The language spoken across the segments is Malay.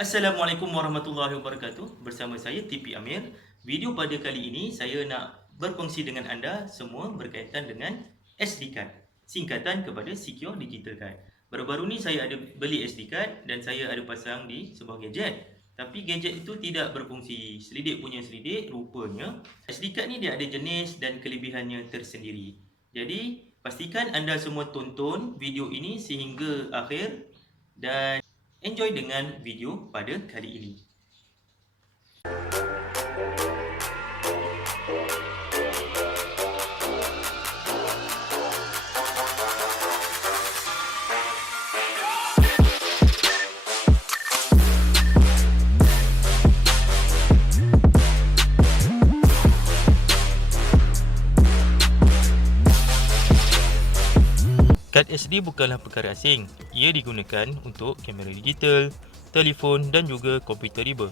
Assalamualaikum warahmatullahi wabarakatuh. Bersama saya TP Amir. Video pada kali ini saya nak berkongsi dengan anda semua berkaitan dengan SD card. Singkatan kepada Secure Digital Card. Baru-baru ni saya ada beli SD card dan saya ada pasang di sebuah gadget. Tapi gadget itu tidak berfungsi. Selidik punya selidik, rupanya SD card ni dia ada jenis dan kelebihannya tersendiri. Jadi pastikan anda semua tonton video ini sehingga akhir dan enjoy dengan video pada kali ini. Kad SD bukanlah perkara asing. Ia digunakan untuk kamera digital, telefon dan juga komputer riba.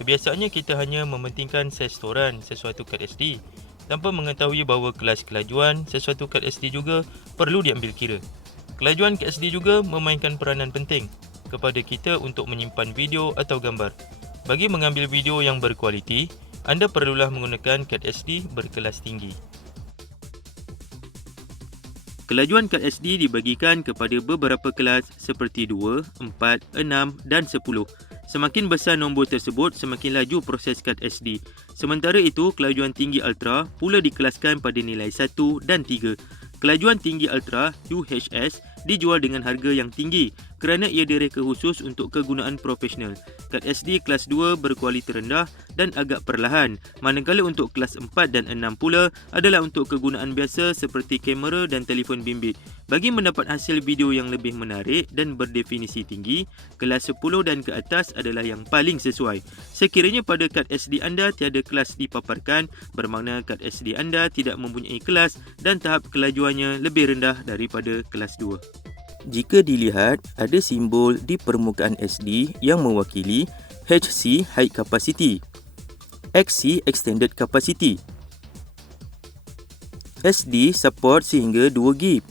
Kebiasaannya kita hanya mementingkan saiz storan sesuatu kad SD tanpa mengetahui bahawa kelas kelajuan sesuatu kad SD juga perlu diambil kira. Kelajuan kad SD juga memainkan peranan penting kepada kita untuk menyimpan video atau gambar. Bagi mengambil video yang berkualiti, anda perlulah menggunakan kad SD berkelas tinggi. Kelajuan kad SD dibagikan kepada beberapa kelas seperti 2, 4, 6 dan 10. Semakin besar nombor tersebut, semakin laju proses kad SD. Sementara itu, kelajuan tinggi ultra pula dikelaskan pada nilai 1 dan 3. Kelajuan tinggi ultra UHS dijual dengan harga yang tinggi kerana ia direka khusus untuk kegunaan profesional. Kad SD kelas 2 berkualiti rendah dan agak perlahan, manakala untuk kelas 4 dan 6 pula adalah untuk kegunaan biasa seperti kamera dan telefon bimbit. Bagi mendapat hasil video yang lebih menarik dan berdefinisi tinggi, kelas 10 dan ke atas adalah yang paling sesuai. Sekiranya pada kad SD anda tiada kelas dipaparkan, bermakna kad SD anda tidak mempunyai kelas dan tahap kelajuannya lebih rendah daripada kelas 2. Jika dilihat, ada simbol di permukaan SD yang mewakili HC High Capacity, XC Extended Capacity. SD support sehingga 2GB.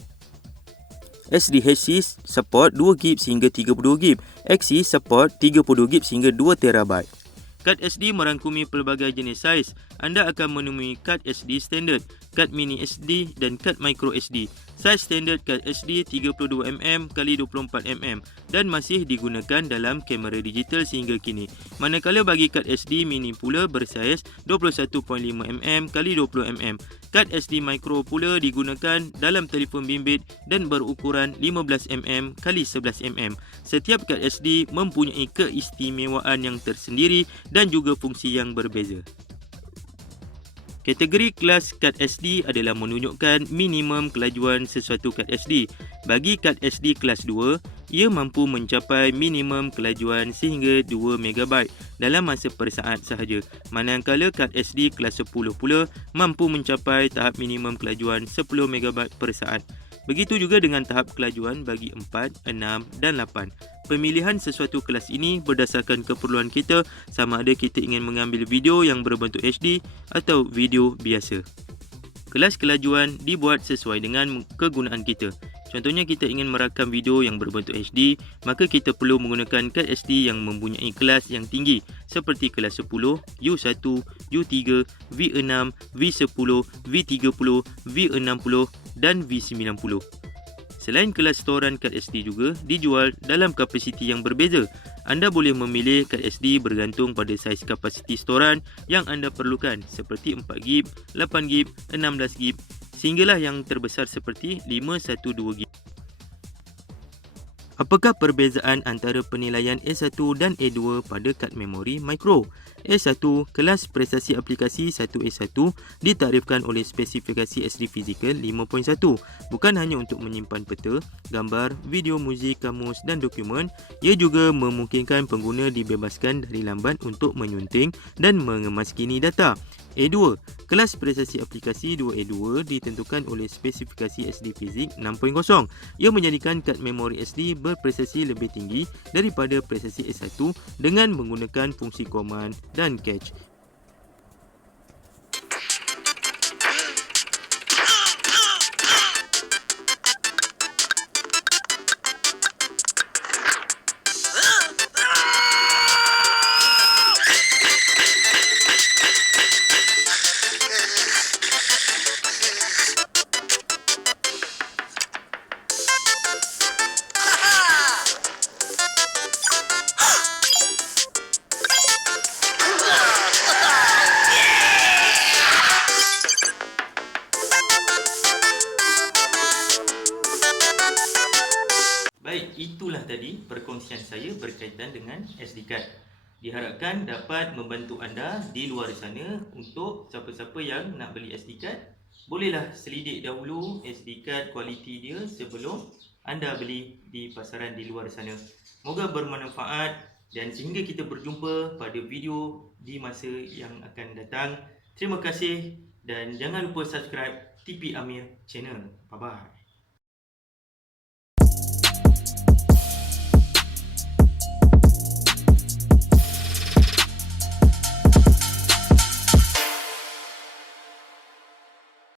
SDHC support 2GB sehingga 32GB. XC support 32GB sehingga 2TB. Kad SD merangkumi pelbagai jenis saiz. Anda akan menemui kad SD standard, kad mini SD dan kad micro SD. Saiz standard kad SD 32mm x 24mm dan masih digunakan dalam kamera digital sehingga kini. Manakala bagi kad SD mini pula bersaiz 21.5mm x 20mm. Kad SD micro pula digunakan dalam telefon bimbit dan berukuran 15mm x 11mm. Setiap kad SD mempunyai keistimewaan yang tersendiri dan juga fungsi yang berbeza. Kategori kelas kad SD adalah menunjukkan minimum kelajuan sesuatu kad SD. Bagi kad SD kelas 2, ia mampu mencapai minimum kelajuan sehingga 2 MB dalam masa per saat sahaja. Manakala kad SD kelas 10 pula mampu mencapai tahap minimum kelajuan 10 MB per saat. Begitu juga dengan tahap kelajuan bagi 4, 6 dan 8. Pemilihan sesuatu kelas ini berdasarkan keperluan kita, sama ada kita ingin mengambil video yang berbentuk HD atau video biasa. Kelas kelajuan dibuat sesuai dengan kegunaan kita. Contohnya kita ingin merakam video yang berbentuk HD, maka kita perlu menggunakan kad SD yang mempunyai kelas yang tinggi seperti kelas 10, U1, U3, V6, V10, V30, V60 dan V90. Selain kelas storan kad SD juga dijual dalam kapasiti yang berbeza. Anda boleh memilih kad SD bergantung pada saiz kapasiti storan yang anda perlukan seperti 4GB, 8GB, 16GB sehinggalah yang terbesar seperti 512GB. Apakah perbezaan antara penilaian A1 dan A2 pada kad memori micro? A1, kelas prestasi aplikasi 1A1 ditarifkan oleh spesifikasi SD fizikal 5.1. Bukan hanya untuk menyimpan peta, gambar, video, muzik, kamus dan dokumen, ia juga memungkinkan pengguna dibebaskan dari lambat untuk menyunting dan mengemaskini data. A2, kelas prestasi aplikasi 2A2 ditentukan oleh spesifikasi SD fizik 6.0. Ia menjadikan kad memori SD berprestasi lebih tinggi daripada prestasi A1 dengan menggunakan fungsi command dan cache. Baik, itulah tadi perkongsian saya berkaitan dengan SD card. Diharapkan dapat membantu anda di luar sana. Untuk siapa-siapa yang nak beli SD card, bolehlah selidik dahulu SD card kualiti dia sebelum anda beli di pasaran di luar sana. Moga bermanfaat dan sehingga kita berjumpa pada video di masa yang akan datang. Terima kasih dan jangan lupa subscribe TP Amir Channel. Bye-bye.